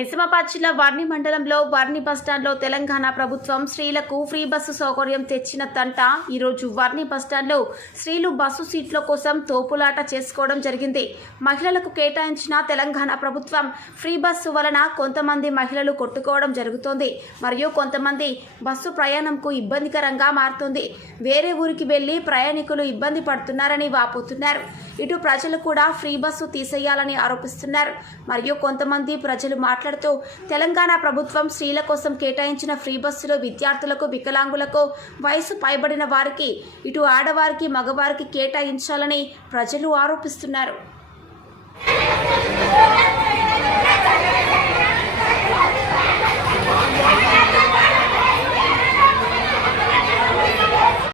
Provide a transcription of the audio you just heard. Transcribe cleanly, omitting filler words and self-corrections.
నిజామాబాద్ జిల్లా వర్ణి మండలంలో వర్ణి బస్టాండ్లో తెలంగాణ ప్రభుత్వం స్త్రీలకు ఫ్రీ బస్సు సౌకర్యం తెచ్చిన తంట ఈరోజు వర్ణి బస్టాండ్లో స్త్రీలు బస్సు సీట్ల కోసం తోపులాట చేసుకోవడం జరిగింది. మహిళలకు కేటాయించిన తెలంగాణ ప్రభుత్వం ఫ్రీ బస్సు వలన కొంతమంది మహిళలు కొట్టుకోవడం జరుగుతోంది. మరియు కొంతమంది బస్సు ప్రయాణంకు ఇబ్బందికరంగా మారుతుంది. వేరే ఊరికి వెళ్లి ప్రయాణికులు ఇబ్బంది పడుతున్నారని వాపోతున్నారు. ఇటు ప్రజలు కూడా ఫ్రీ బస్సు తీసేయాలని ఆరోపిస్తున్నారు. మరియు కొంతమంది ప్రజలు మాట్లాడుతూ తెలంగాణ ప్రభుత్వం స్త్రీల కోసం కేటాయించిన ఫ్రీ బస్సులో విద్యార్థులకు, వికలాంగులకు, వయసు పైబడిన వారికి, ఇటు ఆడవారికి, మగవారికి కేటాయించాలని ప్రజలు ఆరోపిస్తున్నారు.